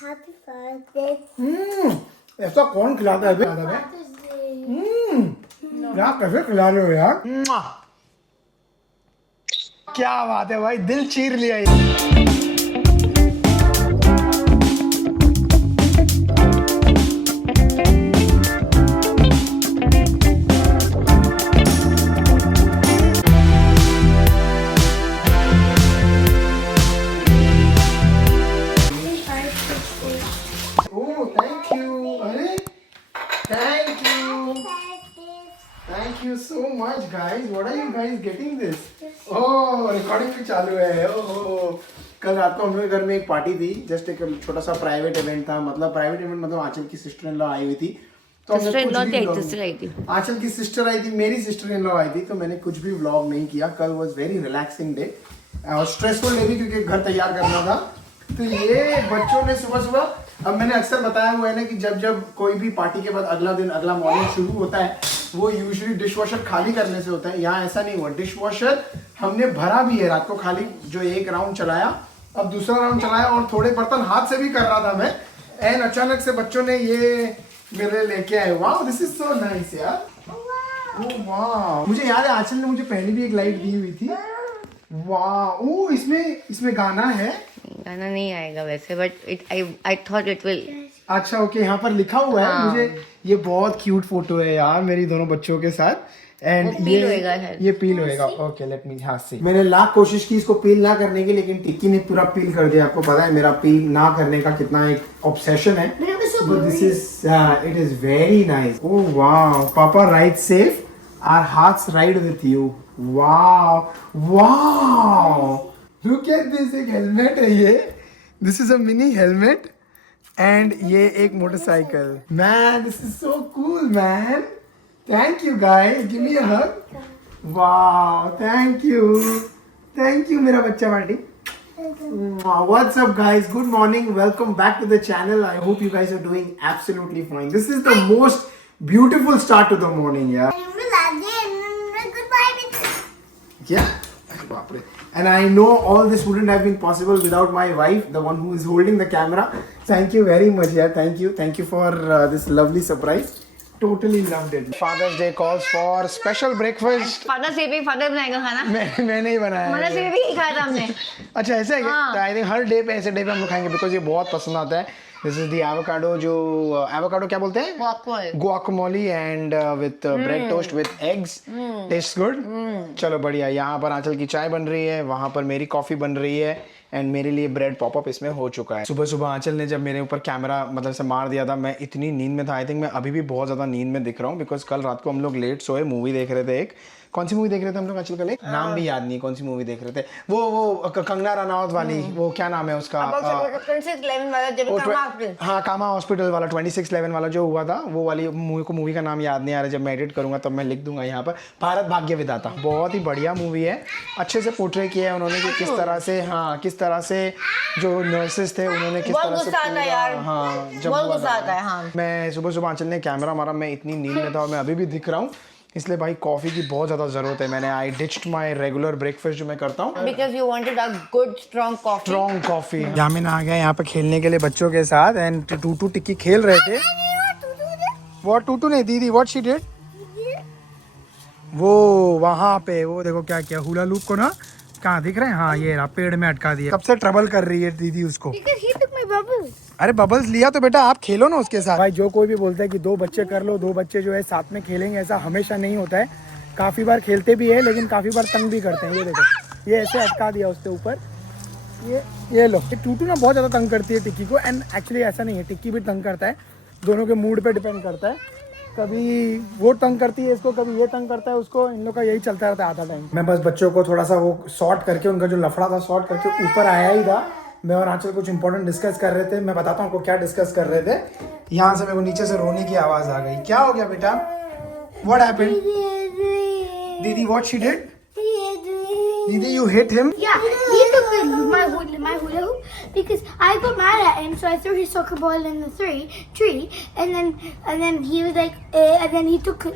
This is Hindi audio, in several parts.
Happy birthday. ऐसा कौन खिलाता है बे? यार कैसे खिला रहे हो यार? क्या बात है भाई, दिल चीर लिया ये। Oh, thank you. अरे, thank you. Thank you so much, guys. What are you guys getting this? Oh, recording भी चालू है। Oh, कल रात को हम लोग के घर में एक पार्टी थी। जस्ट एक छोटा सा प्राइवेट इवेंट था। मतलब प्राइवेट इवेंट मतलब आंचल की सिस्टर इन लॉ आई हुई थी। तो आंचल की सिस्टर आई थी, मेरी सिस्टर इन लॉ आई थी। तो मैंने कुछ भी व्लॉग नहीं किया। कल वॉज वेरी रिलैक्सिंग डे और स्ट्रेसफुल डे भी, क्योंकि घर तैयार करना था। तो ये बच्चों ने सुबह सुबह, अब मैंने अक्सर बताया हुआ है ना कि जब जब कोई भी पार्टी के बाद अगला मॉर्निंग शुरू होता है, वो यूजुअली डिश वॉशर खाली करने से होता है। यहाँ ऐसा नहीं हुआ। डिश वॉशर हमने भरा भी है रात को, खाली जो एक राउंड चलाया, अब दूसरा राउंड चलाया और थोड़े बर्तन हाथ से भी कर रहा था मैं। एंड अचानक से बच्चों ने ये मेरे लेके आए। वाह, दिस इज सो नाइस यार। वाह, मुझे याद है आंचल ने मुझे पहले भी एक लाइट दी हुई थी। वाह, ओ इसमें गाना है। गाना नहीं आएगा वैसे, but I thought it will. अच्छा ओके, यहाँ पर लिखा हुआ है। मुझे ये बहुत क्यूट फोटो है यार मेरी दोनों बच्चों के साथ। एंड ये पील होएगा। ओके, लेट मी हाथ से। मैंने लाख कोशिश की इसको पील ना करने की, लेकिन टिक्की ने पूरा पील कर दिया। आपको पता है मेरा पील ना करने का कितना एक ऑब्सेशन है। This is it is very nice. Oh wow, पापा ride safe, our hearts ride with you. Wow wow, look at this, एक हेलमेट है ये। This is a mini helmet and ये एक motorcycle. Man, this is so cool man. Thank you guys, give me a hug. Wow, thank you मेरा बच्चा party. What's up guys, good morning, welcome back to the channel. I hope you guys are doing absolutely fine. This is the most beautiful start to the morning, yeah. Yeah. And I know all this wouldn't have been possible without my wife, the one who is holding the camera. Thank you very much, yeah. Thank you for this lovely surprise. Totally loved it. Father's Day calls for special breakfast. Father's Day पे फादर बनाएगा खाना। मैं नहीं बनाया। मदर्स डे भी खाया था हमने। अच्छा ऐसे है क्या? तो आई थिंक हर डे पे ऐसे डे पे हम लोग खाएंगे, बिकॉज ये बहुत पसंद आता है। दिस इज द एवोकाडो, जो एवोकाडो क्या बोलते हैं? गुआकामोली and with bread toast with eggs. Taste good. चलो बढ़िया। यहाँ पर आंचल की चाय बन रही है, वहाँ पर मेरी कॉफी बन रही है एंड मेरे लिए ब्रेड पॉपअप इसमें हो चुका है। सुबह सुबह आंचल ने जब मेरे ऊपर कैमरा मतलब से मार दिया था, मैं इतनी नींद में था। आई थिंक मैं अभी भी बहुत ज़्यादा नींद में दिख रहा हूँ, बिकॉज कल रात को हम लोग लेट सोए, मूवी देख रहे थे। एक कौन सी मूवी देख रहे थे हम लोग आंचल? कल एक नाम भी याद नहीं कौन सी मूवी देख रहे थे। वो कंगना रनावत वाली, वो क्या नाम है उसका? 2611 वाला, जब हाँ, कामा हॉस्पिटल वाला 2611 वाला जो हुआ था, वो वाली मूवी का नाम याद नहीं आ रहा। जब मैं एडिट करूंगा तब मैं लिख दूंगा यहाँ पर। भारत भाग्य विधाता, बहुत ही बढ़िया मूवी है। अच्छे से पोर्ट्रे किया है उन्होंने कि किस तरह से जो नर्सेस थे उन्होंने किस तरह से मैं सुबह सुबह आंचल ने कैमरा मारा, मैं इतनी नींद में था और मैं अभी भी दिख रहा हूँ। इसलिए भाई कॉफी की बहुत ज्यादा जरूरत है। मैंने आई डिच्ड माय रेगुलर ब्रेकफास्ट जो मैं करता हूँ, because you wanted a good strong coffee. जामिन आ गया यहाँ पे खेलने के लिए बच्चों के साथ एंड टूटू टिक्की खेल रहे थे। वो टूटू ने दीदी व्हाट शी डिड, वो वहाँ पे वो देखो क्या किया, हुला लूप को ना कहाँ दिख रहे हैं? हाँ ये रहा, पेड़ में अटका दिया। कब से ट्रबल कर रही है दीदी उसको। अरे बबल्स लिया तो बेटा आप खेलो ना उसके साथ। भाई जो कोई भी बोलता है कि दो बच्चे कर लो, दो बच्चे जो है साथ में खेलेंगे, ऐसा हमेशा नहीं होता है। काफी बार खेलते भी है, लेकिन काफी बार तंग भी करते हैं। ये देखो, ये ऐसे अटका दिया उसके ऊपर। ये लो, ये टूटू ना बहुत ज्यादा तंग करती है टिक्की को। एंड एक्चुअली ऐसा नहीं है, टिक्की भी तंग करता है। दोनों के मूड पे डिपेंड करता है। कभी वो तंग करती है इसको, कभी ये तंग करता है उसको। इन लोग का यही चलता रहता है आधा टाइम। मैं बस बच्चों को थोड़ा सा वो सॉर्ट करके, उनका जो लफड़ा था सॉर्ट करके ऊपर आया ही था। मैं और आंचल कुछ इंपॉर्टेंट डिस्कस कर रहे थे। मैं बताता हूँ आपको क्या डिस्कस कर रहे थे। यहाँ से मेरे को नीचे से रोने की आवाज आ गई। क्या हो गया बेटा? What happened? Didi what she did? Didi, you hit him? Yeah, he took my hula hoop because I got mad at him, so I threw his soccer ball in the tree, and then he was like, and then he took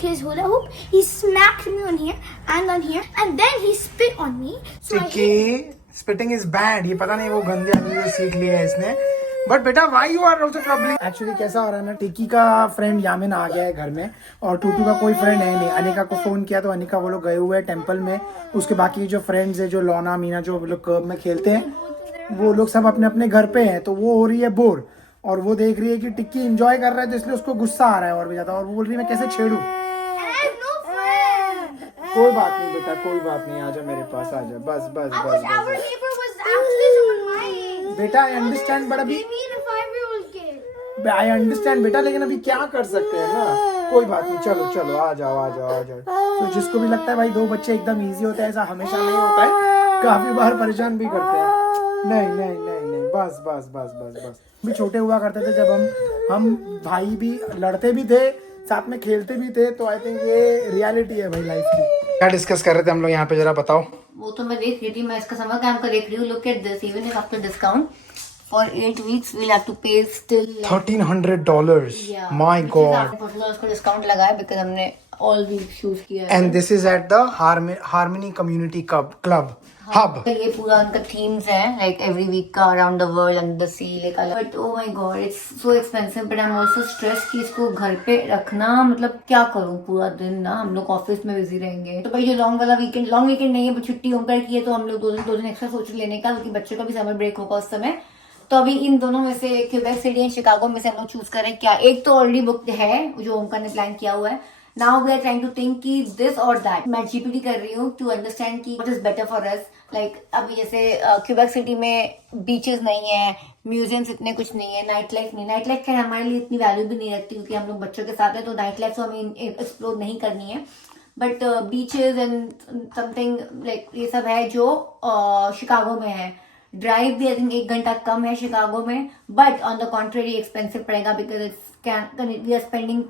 his hula hoop, he smacked me on here, and then he spit on me. So spitting is bad, ये पता नहीं वो गंदे आदमी सीख लिया है इसने। बट बेटा why you are also troubling. Actually कैसा हो रहा है ना, टिक्की का फ्रेंड यामिन आ गया है घर में और टूटू का कोई फ्रेंड है नहीं। अनिका को फोन किया तो अनिका वो लोग गए हुए हैं टेंपल में। उसके बाकी जो फ्रेंड्स है, जो लौना मीना जो लोग कर्ब में खेलते हैं, वो लोग सब अपने अपने घर पे हैं। तो वो हो रही है बोर और वो देख रही है कि टिक्की एंजॉय कर रहा है, तो इसलिए उसको गुस्सा आ रहा है और भी ज्यादा। और वो बोल रही है मैं कैसे छेड़ू। कोई बात नहीं बेटा, कोई बात नहीं, आजा मेरे पास आजा, बस बस बस, बस। बेटा आई अंडरस्टैंड बट अभी आई अंडरस्टैंड बेटा, लेकिन अभी क्या कर सकते हैं ना। कोई बात नहीं, चलो चलो आ जाओ आ जाओ आ जाओ। तो जिसको भी लगता है भाई 2 बच्चे एकदम इजी होता है, ऐसा हमेशा नहीं होता है, काफी बार परेशान भी करते हैं। नहीं नहीं नहीं नहीं, बस बस बस बस बस। भी छोटे हुआ करते थे जब हम भाई भी लड़ते भी थे, साथ में खेलते भी थे। तो आई थिंक ये रियलिटी है भाई लाइफ की। क्या डिस्कस कर रहे थे हम लोग यहाँ पे, जरा बताओ। वो तो मैं देख रही थी, मैं इसका समर कैंप का देख रही हूँ। Look at this, even if after discount for 8 weeks we'll have to pay still $1,300. My God. उसको डिस्काउंट लगा है बिकॉज हमने ऑल वीक चूज किया है। And this is at the Harmony Community Club Hub. तो ये पूरा उनका थीम्स है, लाइक एवरी वीक का around the world and the sea, like अलग। But oh my god it's so expensive, but I am also stress कि इसको घर पे रखना, मतलब क्या करूं पूरा दिन ना, हम लोग ऑफिस में बिजी रहेंगे। तो भाई जो लॉन्ग वीकेंड नहीं है, छुट्टी होकर की है, तो हम लोग 2 दिन एक्स्ट्रा सोच लेने का, क्योंकि बच्चों का भी समर ब्रेक होगा उस समय। तो अभी इन दोनों में से क्यूबेक सिटी एंड शिकागो में से हम लोग चूज करें क्या। एक तो ऑलरेडी बुक है जो ओमकार ने प्लान किया हुआ है। Now we are trying to think कि दिस और दैट। मैं जीपीटी कर रही हूँ टू अंडरस्टैंड कि what is better for us. Like अभी जैसे क्यूबेक सिटी में बीचेस नहीं है, म्यूजियम्स इतने कुछ नहीं है, नाइट लाइफ नहीं। नाइट लाइफ हमारे लिए इतनी वैल्यू भी नहीं रखती, क्योंकि हम लोग बच्चों के साथ है, तो नाइट लाइफ तो हमें एक्सप्लोर नहीं करनी है। But beaches and something like ये सब है जो शिकागो में है। ड्राइव भी आई थिंक 1 घंटा कम है शिकागो में, but on the contrary expensive पड़ेगा, because we are spending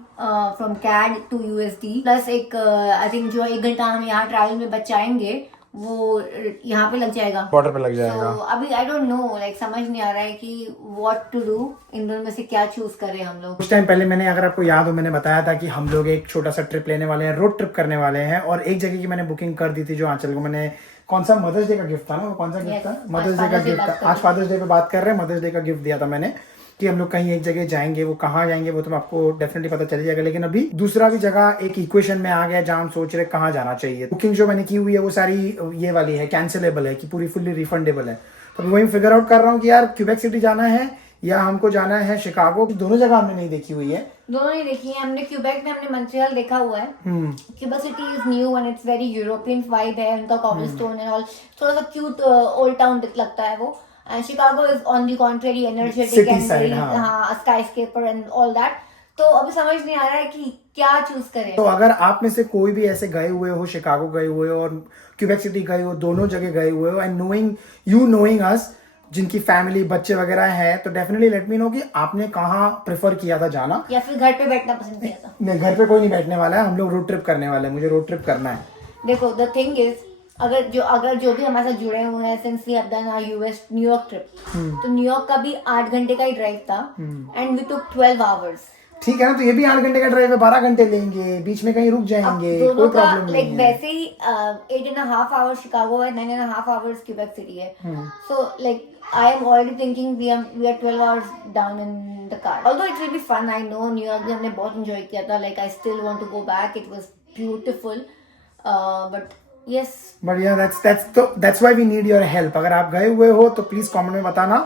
from CAD to USD plus एक आई थिंक जो 1 घंटा हम यहाँ ट्रैवल में बचाएंगे वो यहाँ पे लग जाएगा, बॉर्डर पे लग जाएगा। तो अभी आई डोंट नो, लाइक समझ नहीं आ रहा है कि व्हाट टू डू, इन दोनों में से क्या चूज करें हम लोग। कुछ टाइम पहले मैंने, अगर आपको याद हो, मैंने बताया था कि हम लोग एक छोटा सा ट्रिप लेने वाले हैं, रोड ट्रिप करने वाले हैं। और एक जगह की मैंने बुकिंग कर दी थी, जो आंचल को मैंने, कौन सा मदर्स डे का गिफ्ट था ना, वो कौन सा गिफ्ट था, मदर्स डे का गिफ्ट था। आज फादर्स डे पे बात कर रहे हैं, मदर्स डे का गिफ्ट दिया था मैंने कि हम लोग कहीं एक जगह जाएंगे। वो कहाँ जाएंगे वो तो आपको डेफिनेटली पता चल जाएगा, लेकिन अभी दूसरा भी जगह एक इक्वेशन में आ गया जहां हम सोच रहे कहाँ जाना चाहिए। बुकिंग जो मैंने की हुई है वो सारी ये वाली है, कैंसिलेबल है कि पूरी फुल्ली रिफंडेबल है। तो वही फिगर आउट कर रहा हूँ कि यार क्यूबेक सिटी जाना है या हमको जाना है शिकागो। दोनों जगह हमने नहीं देखी हुई है, दोनों नहीं देखी है हमने। क्यूबेक में हमने मॉन्ट्रियल देखा हुआ है। Quebec city is new and it's very European vibe है, उनका कॉबलस्टोन एंड ऑल, थोड़ा सा क्यूट ओल्ड टाउन लगता है वो। And Chicago is on the contrary energetic and हाँ स्काईस्केपर एंड ऑल दैट। तो अभी समझ नहीं आ रहा है कि क्या चूज करें। तो अगर आप में से कोई भी ऐसे गए हुए हो, शिकागो गए हुए हो और क्यूबेक सिटी गए हो, दोनों जगह गए हुए हो, एंड नोइंग अस, जिनकी फैमिली बच्चे वगैरह है, तो डेफिनेटली लेट मी नो कि आपने कहाँ प्रेफर किया था जाना, या फिर घर पे बैठना पसंद किया था। नहीं, घर पे कोई नहीं बैठने वाला है, हम लोग रोड ट्रिप करने वाले हैं। मुझे रोड ट्रिप करना है। देखो द थिंग इज, अगर जो भी हमारे साथ जुड़े हुए हैं since we have done our US New York trip, तो न्यूयॉर्क का भी 8 घंटे का ही ड्राइव था एंड वी टुक 12 आवर्स। ठीक है ना, तो ये भी 8 घंटे का ड्राइव है, 12 घंटे लेंगे, बीच में कहीं रुक जाएंगे, कोई प्रॉब्लम नहीं है। वैसे ही 8.5 आवर्स शिकागो है, 9.5 आवर्स क्यूबेक सिटी है। So like I am already thinking we are 12 hours down in the car. Although it will be fun, I know New York हमने बहुत enjoy किया था. Like I still want to go back. It was beautiful. But yes. But yeah, that's why we need your help. अगर आप गए हुए हो तो प्लीज कमेंट में बताना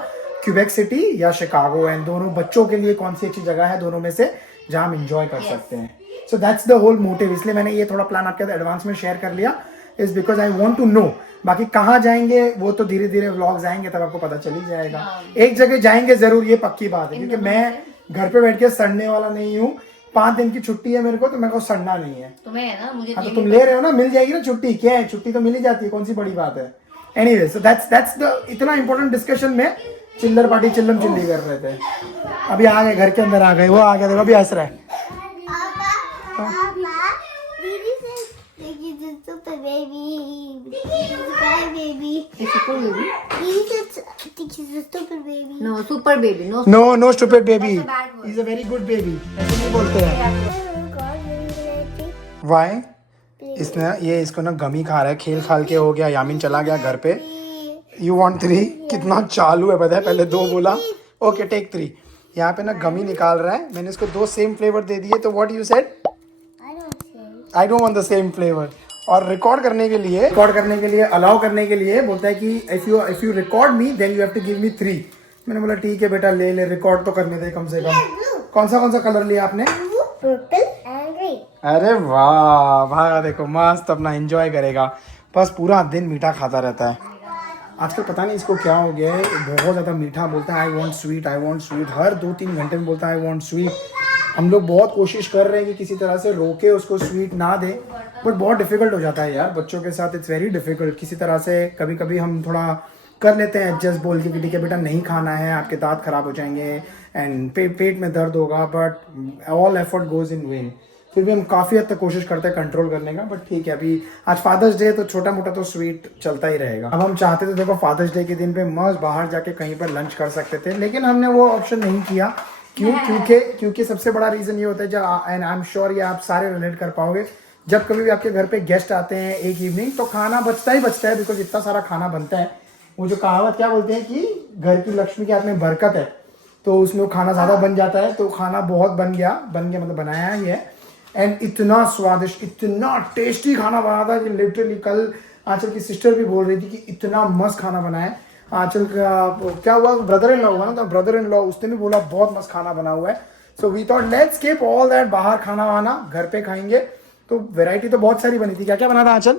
क्यूबेक सिटी या शिकागो, एंड दोनों बच्चों के लिए कौन सी अच्छी जगह है दोनों में से जहां हम एंजॉय कर सकते हैं। So that's the whole motive. इसलिए मैंने ये थोड़ा प्लान आपके एडवांस में शेयर कर लिया, is because I want to know. बाकी कहाँ जाएंगे वो तो धीरे धीरे व्लॉग्स आएंगे तब आपको पता चल ही जाएगा। एक जगह जाएंगे जरूर, ये पक्की बात है, क्योंकि मैं घर पे बैठ के सड़ने वाला नहीं हूँ। 5 दिन की छुट्टी है मेरे को, तो मेरे को सड़ना नहीं है। तुम्हें है ना, मुझे हाँ, तो तुम ले रहे हो ना, मिल जाएगी ना छुट्टी, क्या है, छुट्टी तो मिल ही जाती है, कौन सी बड़ी बात है। एनीवे, सो दैट्स द इतना इंपॉर्टेंट डिस्कशन में चिल्लर पार्टी चिल्लम चिल्ली कर रहे थे। अभी आ गए, घर के अंदर आ गए, वो आ गया, देखो अभी हंस रहा है। No stupid baby. He's a very good baby. ऐसे नहीं बोलते हैं। Why? इसको ना गमी खा रहा है, खेल खाल के हो गया, यामिन चला गया घर पे, यू वांट 3? कितना चालू है पता है, पहले 2 बोला। Okay take 3। यहाँ पे ना गमी निकाल रहा है, मैंने इसको 2 सेम फ्लेवर दे दिए, तो what you said? I don't want the same flavour. और रिकॉर्ड करने के लिए अलाउ करने के लिए बोलता है कि if you record me then you have to give me 3। मैंने बोला ठीक है बेटा ले ले, रिकॉर्ड तो करने दे कम से कम। कौन सा कलर लिया आपने? Purple and green. अरे वाह, भागा देखो मस्त अपना एंजॉय करेगा, बस पूरा दिन मीठा खाता रहता है। आजकल पता नहीं इसको क्या हो गया है, बहुत ज़्यादा मीठा बोलता है। आई वांट स्वीट, हर 2-3 घंटे में बोलता है आई वांट स्वीट। हम लोग बहुत कोशिश कर रहे हैं कि किसी तरह से रोके उसको स्वीट ना दे, बट बहुत डिफिकल्ट हो जाता है यार बच्चों के साथ। It's very difficult. किसी तरह से कभी कभी हम थोड़ा कर लेते हैं एडजस्ट, बोल के कि ठीक है बेटा नहीं खाना है, आपके दांत खराब हो जाएंगे एंड पेट में दर्द होगा, but all effort goes in when. फिर भी हम काफ़ी हद तक कोशिश करते हैं कंट्रोल करने का, बट ठीक है। अभी आज फादर्स डे तो छोटा मोटा तो स्वीट चलता ही रहेगा। अब हम चाहते थे देखो फादर्स डे के दिन पे मस्त बाहर जाके कहीं पर लंच कर सकते थे, लेकिन हमने वो ऑप्शन नहीं किया। क्योंकि सबसे बड़ा रीज़न ये होता है, जब एंड आई एम श्योर ये आप सारे रिलेट कर पाओगे, जब कभी भी आपके घर पे गेस्ट आते हैं एक इवनिंग, तो खाना बचता ही बचता है, बिकॉज इतना सारा खाना बनता है। वो जो कहावत क्या बोलते हैं कि घर की लक्ष्मी के हाथ में बरकत है, तो उसमें खाना ज़्यादा बन जाता है। तो खाना बहुत बन गया मतलब बनाया ही है, एंड इतना स्वादिष्ट, इतना टेस्टी खाना बना था कि लिटरली कल आंचल की सिस्टर भी बोल रही थी कि इतना मस्त खाना बना है। आंचल का क्या हुआ, ब्रदर इन लॉ हुआ ना, तो ब्रदर इन लॉ उसने भी बोला बहुत मस्त खाना बना हुआ है। So we thought let's skip all that, बाहर खाना वाना घर पे खाएंगे। तो वैरायटी तो बहुत सारी बनी थी। क्या क्या बना था आंचल?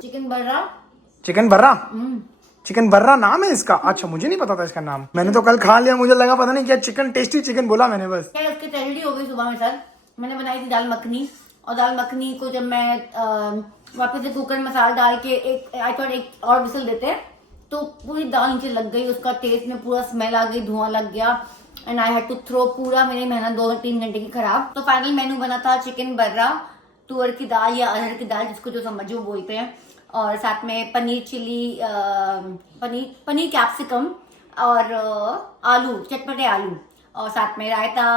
चिकन बर्रा नाम है इसका? अच्छा, मुझे नहीं पता था इसका नाम। मैंने तो कल खा लिया, मुझे लगा पता नहीं क्या चिकन, टेस्टी चिकन बोला मैंने बस। क्या उसकी तैयारी हो गई सुबह में सर। मैंने बनाई थी दाल मखनी, और दाल मखनी को जब मैं वापस से कुकर में मसाला डाल के एक और विसल देते हैं, तो पूरी दाल नीचे लग गई, उसका टेस्ट में पूरा स्मेल आ गई, धुआं लग गया, and I had to throw पूरा मेरी मेहनत 2-3 घंटे की खराब। तो फाइनल मेन्यू बना था चिकन बर्रा, तुअर की दाल या अरहर की दाल, जिसको जो समझो बोलते हैं, और साथ में पनीर चिली, पनीर कैप्सिकम और आलू, चटपटे आलू, और साथ में रायता,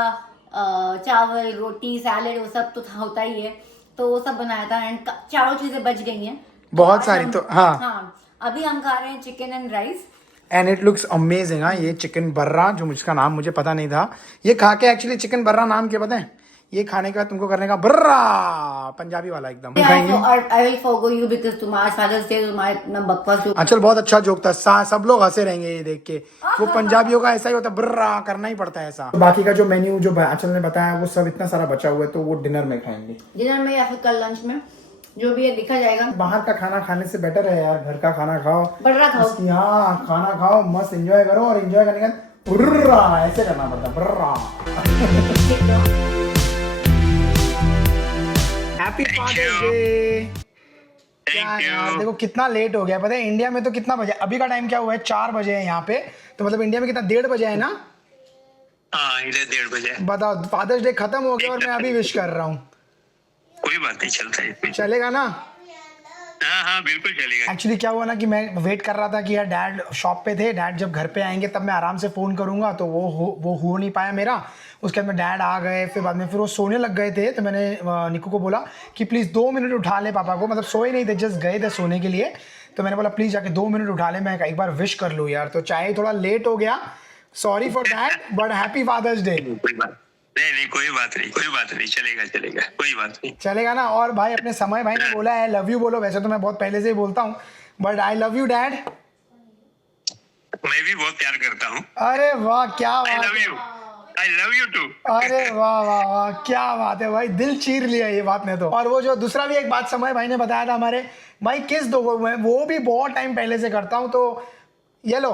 चावल, रोटी, सैलेड, वो सब तो होता ही है। तो वो सब बनाया था, एंड चारों चीजें बच गई हैं बहुत सारी। तो हाँ, अभी हम खा रहे हैं chicken and rice, and it looks amazing. हाँ, ये चिकन बर्रा, जो मुझका नाम मुझे पता नहीं था, ये खा के एक्चुअली चिकन बर्रा नाम क्या पता है, ये खाने के बाद तुमको करने का बर्रा, पंजाबी वाला एकदम। I will forgo you because तुम्हारा फादर्स डे, तुम्हारे इतना बकवास जोक। आंचल बहुत अच्छा जोक था, सब लोग हंसे रहेंगे ये देख के। वो पंजाबियों का ऐसा ही होता है, बर्रा करना ही पड़ता है ऐसा। बाकी का जो मेन्यू जो आंचल ने बताया वो सब इतना सारा बचा हुआ है, तो वो डिनर में खाएंगे, डिनर में या फिर कल लंच में, जो भी है देखा जाएगा। बाहर का खाना खाने से बेटर है यार, घर का खाना खाओ, बर्रा खाओ। हाँ, खाना खाओ, मस्त एंजॉय करो, और एंजॉय करने का बुर्रा ऐसे करना पड़ता है, बर्रा। Happy Father's day. यार देखो कितना लेट हो गया, पता है इंडिया में तो कितना बजे, अभी का टाइम क्या हुआ है, 4 बजे है यहाँ पे, तो मतलब इंडिया में कितना 1:30 बजे है ना? हाँ, इधर 1:30 बजे। बताओ, फादर्स डे खत्म हो गया और मैं अभी विश कर रहा हूँ। कोई बात नहीं, चलता है, चलेगा ना? हाँ हाँ बिल्कुल चलेगा। एक्चुअली क्या हुआ ना कि मैं वेट कर रहा था कि यार डैड शॉप पे थे, डैड जब घर पे आएंगे तब मैं आराम से फ़ोन करूंगा, तो वो हो नहीं पाया मेरा। उसके बाद में डैड आ गए, फिर बाद में फिर वो सोने लग गए थे, तो मैंने निकू को बोला कि प्लीज़ 2 मिनट उठा ले पापा को, मतलब सोए नहीं थे, जस्ट गए थे सोने के लिए, तो मैंने बोला प्लीज़ जाके 2 मिनट उठा ले, मैं एक बार विश कर लूँ यार। तो चाहे थोड़ा लेट हो गया, sorry for that, but happy Father's Day. कोई बात नहीं, कोई बात नहीं, चलेगा, कोई बात नहीं, चलेगा ना। और भाई अपने समय भाई ने बोला है लव यू बोलो, वैसे तो मैं बहुत पहले से ही बोलता हूँ, but I love you dad. मैं भी बहुत प्यार करता हूँ। अरे वाह, क्या आई लव यू टू। अरे वाह वाह वाह, क्या बात है भाई, दिल चीर लिया ये बात ने तो। और वो जो दूसरा भी एक बात समय भाई ने बताया था हमारे, भाई किस दो, वो भी बहुत टाइम पहले से करता हूँ, तो ये लो,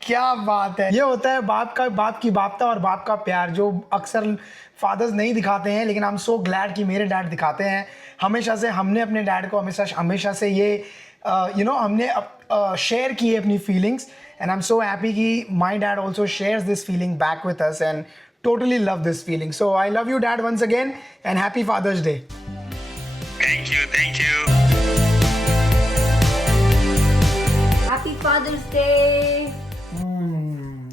क्या बात है। ये होता है बाप की बापता और बाप का प्यार, जो अक्सर फादर्स नहीं दिखाते हैं, लेकिन आई एम सो ग्लैड कि मेरे डैड दिखाते हैं। हमेशा से हमने अपने डैड को हमेशा से ये हमने शेयर की है अपनी feelings, and I am so happy कि my dad also shares this feeling back with us, and totally love this feeling. So I love you dad once again, and happy Father's Day. Thank you. Happy Father's Day.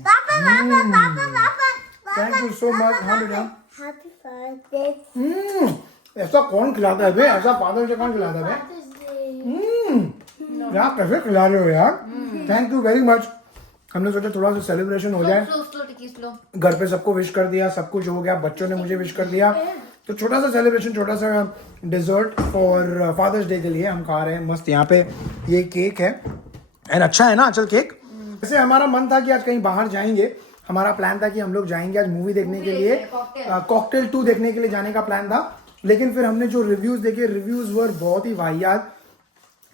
Papa. Thank you so much. हाँ बेटा। Happy Father's Day. ऐसा कौन खिलाता है बे, ऐसा फादर्स डे कौन खिलाता है बे? Father's Day. यार कैसे खिला रहे हो यार, थैंक यू वेरी मच। हमने सोचा थोड़ा सा सेलिब्रेशन हो जाए, स्लो। घर पे सबको विश कर दिया, सब कुछ हो गया, बच्चों ने मुझे विश कर दिया, तो छोटा सा सेलिब्रेशन, छोटा सा डिजर्ट फॉर फादर्स डे के लिए हम खा रहे हैं मस्त। यहाँ पे ये केक है एंड अच्छा है ना आंचल केक। वैसे हमारा मन था कि आज कहीं बाहर जाएंगे, हमारा प्लान था कि हम लोग जाएंगे आज मूवी देखने के लिए, कॉकटेल 2 देखने के लिए जाने का प्लान था, लेकिन फिर हमने जो रिव्यूज देखे, रिव्यूज वर बहुत ही वाहियात,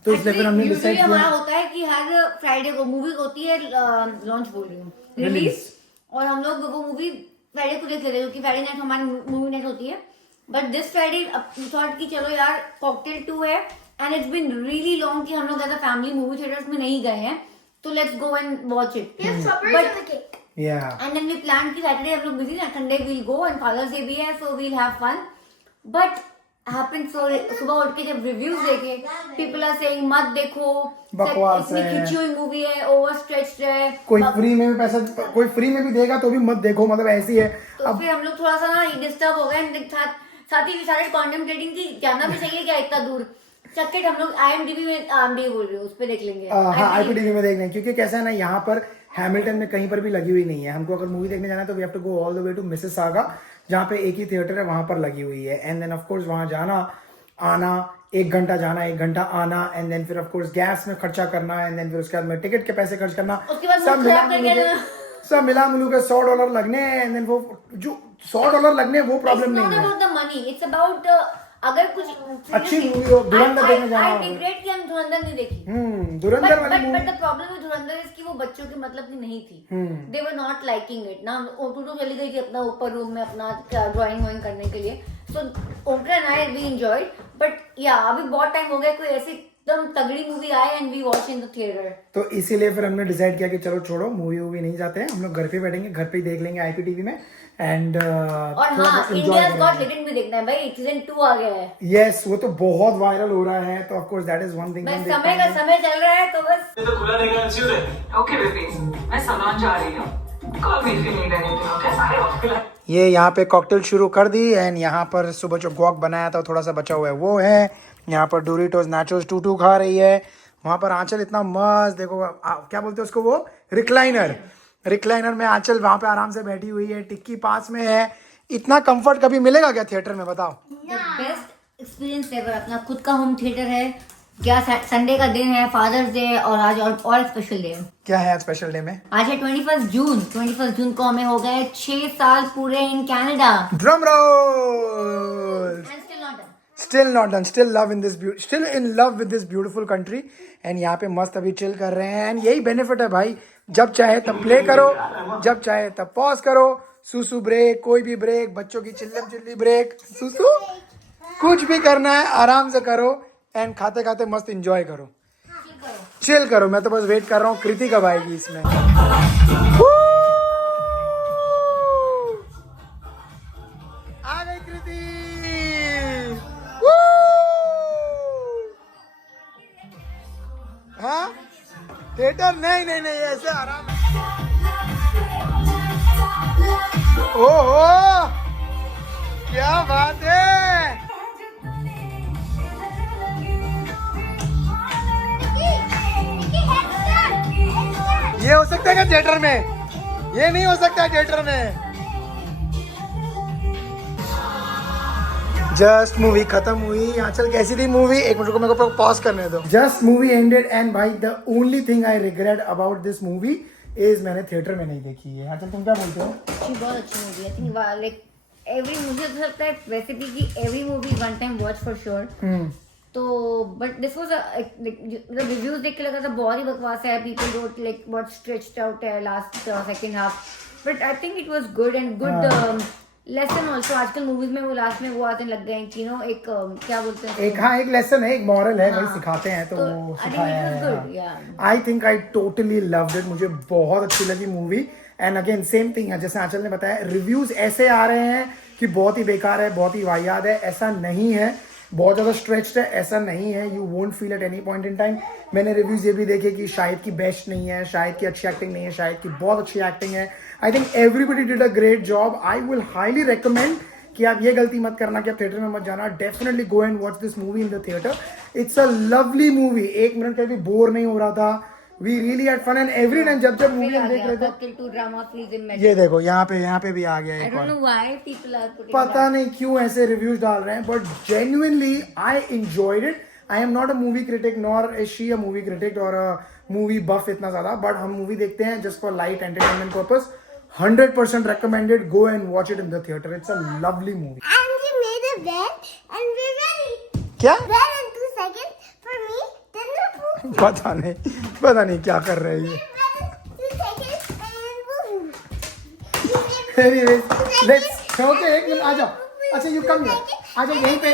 तो इसलिए फिर हमने डिसाइड किया। हमारा होता है कि हर फ्राइडे को मूवी होती है, लॉन्च बोल रही हूँ, रिलीज, और हम लोग वो मूवी फ्राइडे को देख लेते हैं क्योंकि फ्राइडे नाइट हमारी मूवी नाइट होती है। बट दिस फ्राइडे थॉट कि चलो यार कॉकटेल 2 है and it's been really long कि हम लोग ज्यादा फैमिली मूवी थिएटर्स में नहीं गए हैं, तो let's go and watch it. And then we plan कि सैटरडे हम लोग बिजी हैं, Sunday we'll go and Father's Day भी है, so we'll have fun. But सुबह उठ के जब रिव्यूज देखे, पीपल आर सेइंग मत देखो, बकवास इतनी है, खिंची हुई मूवी है, ओवर स्ट्रेच्ड है, कोई फ्री में भी पैसा, कोई फ्री में भी देगा तो भी मत देखो, मतलब ऐसी है। तो फिर हम लोग थोड़ा सा ना डिस्टर्ब हो गए, साथ ही सारे कॉन्टेम्पलेटिंग की जाना भी सही है क्या इतना दूर, चक्केट हम लोग IMDb बोल रहे हो उस पे देख लेंगे। हाँ IPTV में देख लेंगे, क्योंकि कैसा है ना, यहाँ पर हैमिल्टन में कहीं पर भी लगी हुई नहीं है। हमको अगर मूवी देखने जाना है तो we have to go all the way to Mississauga, जहाँ पे एक ही थिएटर है, वहां पर लगी हुई है। एंड देन ऑफ कोर्स वहां जाना आना 1 घंटा जाना 1 घंटा आना, एंड देन फिर ऑफ कोर्स गैस में खर्चा करना, एंड देन फिर उसके बाद में टिकट के पैसे खर्च करना, सब मिला मिलू के $100 लगने, एंड देन वो जो $100 लगने वो प्रॉब्लम नहीं है। About the money, it's about अगर कुछ अच्छी मूवी हो, धुरंधर देखने जाना आई हो। रिग्रेट कि हम धुरंधर नहीं देखी। धुरंधर वाली movie, but the problem with Dhurandhar is कि वो बच्चों के मतलब की नहीं थी, दे वर नॉट लाइकिंग इट ना। ओटू चली गई थी अपना ऊपर रूम में अपना ड्राइंग वाइंग करने के लिए, so Omkar and I we enjoyed. But या अभी बहुत टाइम हो गया कोई ऐसी एकदम तगड़ी मूवी आए and we watch in the theatre, तो इसीलिए फिर हमने डिसाइड किया कि चलो छोड़ो, मूवी वूवी नहीं जाते हैं, हम लोग घर पे बैठेंगे, घर पे ही देख लेंगे IPTV में। एंड और हाँ, इंडियाज गॉट टैलेंट भी देखना है भाई, सीजन 2 आ गया है। यस, वो तो बहुत वायरल हो रहा है, तो of course that is one thing. बस समय चल रहा है तो बस तो खुला रहेगा इंश्योर है। ओके बेबी, मैं सलोन जा रही हूँ, call me if you need anything, okay? सारे ऑफ ये यहाँ पे कॉकटेल शुरू कर दी, एंड यहाँ पर सुबह जो गॉक बनाया था थोड़ा सा बचा हुआ है वो है। यहाँ पर डोरिटोस नाचोस टूटू खा रही है। वहाँ पर आंचल इतना मस्त, देखो क्या बोलते हैं उसको, वो रिक्लाइनर में आंचल वहाँ पे आराम से बैठी हुई है, टिक्की पास में है। इतना कंफर्ट कभी मिलेगा क्या थिएटर में, बताओ? Best experience ever. अपना खुद का होम थिएटर है, क्या संडे का दिन है, फादर्स डे, और आज और स्पेशल डे है। क्या है आज स्पेशल डे में? आज है 21 जून को हमें हो गए 6 साल पूरे in Canada. Drum roll. Still not done. Still in love with this beautiful country. And यहाँ पे मस्त अभी चिल कर रहे हैं। एंड यही बेनिफिट है भाई, जब चाहे तब प्ले करो, जब चाहे तब पॉज करो, सुसु ब्रेक, कोई भी ब्रेक, बच्चों की चिल्लम चिल्ली ब्रेक, सुसु, कुछ भी करना है आराम से करो, एंड खाते खाते मस्त एंजॉय करो, चिल करो। मैं तो बस वेट कर रहा हूँ कृति कब आएगी इसमें। आ गई कृति। हाँ थिएटर नहीं ऐसे आराम। ओहो क्या बात है। ये हो सकता है क्या थिएटर में? ये नहीं हो सकता थिएटर में। जस्ट मूवी खत्म हुई। आंचल कैसी थी मूवी? एक मिनट को मेरे को पॉज करने दो। जस्ट मूवी एंडेड एंड भाई the only thing I regret about this movie is मैंने थिएटर में नहीं देखी है। आंचल तुम क्या बोलते हो? बहुत अच्छी मूवी है। आई थिंक लाइक एवरी मुझे तो लगता है वैसे भी कि every movie one time watch for sure. तो बट दिस वाज रिव्यूज देख के लगा था बहुत ही बकवास है। पीपल रोट लाइक बहुत स्ट्रेच्ड आउट है last second half, but I think it was good and good lesson also. आजकल मूवीज में वो लास्ट में वो आते लग गए कि नो एक क्या बोलते हैं, एक लेसन है, एक मॉरल है, वही सिखाते हैं, तो वो सिखाया है। I think I totally loved it. मुझे बहुत अच्छी लगी movie. And again same thing है जैसे आंचल ने बताया, रिव्यूज ऐसे आ रहे हैं कि बहुत ही बेकार है, बहुत ही वाहियात है। ऐसा नहीं है, बहुत ज़्यादा स्ट्रेच्ड है, ऐसा नहीं है। You won't feel at any point in time. मैंने रिव्यूज ये भी देखे कि शायद की बेस्ट नहीं है, शायद की अच्छी एक्टिंग नहीं है, शायद की बहुत अच्छी एक्टिंग है। I think everybody did a great job. I will highly recommend कि आप ये गलती मत करना कि आप थिएटर में मत जाना. Definitely go and watch this movie in the theatre. It's a lovely movie. एक मिनट का भी बोर नहीं हो रहा था. We really had fun and every time जब मूवी हम देख रहे थे. Till to drama please imagine. ये देखो यहाँ पे भी आ गया I एक don't और. know why people are putting पता नहीं क्यों ऐसे रिव्यूज डाल रहे हैं, but genuinely I enjoyed it. I am not a movie critic nor is she a movie critic or a movie buff इतना ज्यादा, बट हम मूवी देखते हैं just for light entertainment purpose. 100% recommended. Go and watch it in the theater. It's a lovely movie. And we made a bed and we're ready. क्या? Bed in 2 seconds for me. Then the pool. पता नहीं क्या कर रहे हैं ये. Bed in 2 seconds and boom. Anyways, let's. Okay, एक मिनट आ जाओ. अच्छा you come here. आ जाओ यहीं पे.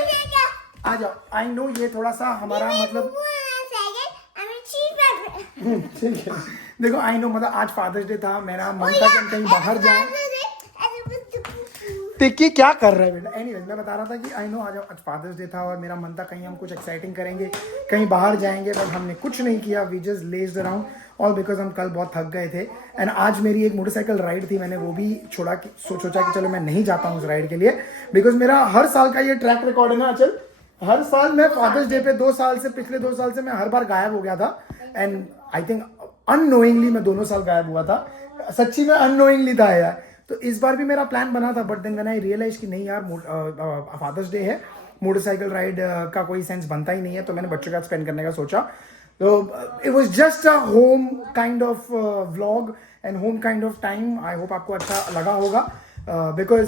आ जाओ. I know ये थोड़ा सा हमारा मतलब. ठीक है. देखो आई नो मतलब आज फादर्स डे था. मेरा मन था कि हम कहीं बाहर जाएं. टिक्की क्या कर रहा है बेटा? एनीवेज मैं बता रहा था कि आई नो आज फादर्स डे था और मेरा मन था कहीं हम कुछ एक्साइटिंग करेंगे, कहीं बाहर जाएंगे, बट हमने कुछ नहीं किया. We just lazed around all because हम कल बहुत थक गए थे. एंड आज मेरी एक मोटरसाइकिल राइड थी, मैंने वो भी छोड़ा. सोचा कि चलो मैं नहीं जाता हूँ उस राइड के लिए बिकॉज मेरा हर साल का ये ट्रैक रिकॉर्ड है ना अचल. हर साल मैं फादर्स डे पे 2 साल से, पिछले 2 साल से मैं हर बार गायब हो गया था. एंड आई थिंक अननोइंगली मैं दोनों साल गायब हुआ था. सच्ची में अननोइंगली था यार. तो इस बार भी मेरा प्लान बना था, but then when I realize कि नहीं यार फादर्स डे है, मोटरसाइकिल राइड का कोई सेंस बनता ही नहीं है, तो मैंने बच्चों के साथ स्पेंड करने का सोचा. तो it was just a home kind of vlog and home kind of time. I hope आपको अच्छा लगा होगा because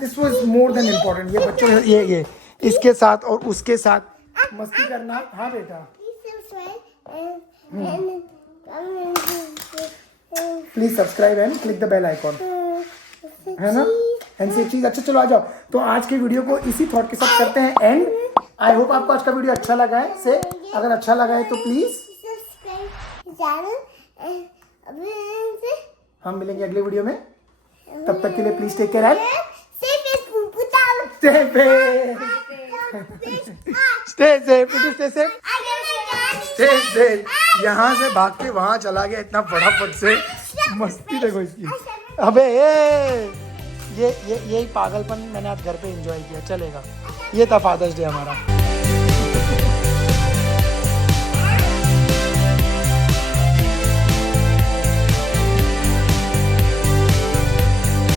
this was more than important. ये बच्चों ये इसके साथ और उसके साथ मस्ती करना. हाँ बेटा please subscribe and click the bell icon, है ना. एंड से चीज. अच्छा चलो आ जाओ. तो आज के वीडियो को इसी थॉट के साथ करते हैं एंड. आई होप आपको आज का वीडियो अच्छा लगा है. से अगर अच्छा लगा है तो प्लीज हम मिलेंगे अगले वीडियो में. तब तक के लिए please take care and stay safe. Stay safe. यहाँ से भाग के वहां चला गया इतना फटाफट से. मस्ती देखो इसकी. अबे यही पागलपन मैंने आज घर पे एंजॉय किया. चलेगा. ये था फादर्स डे हमारा.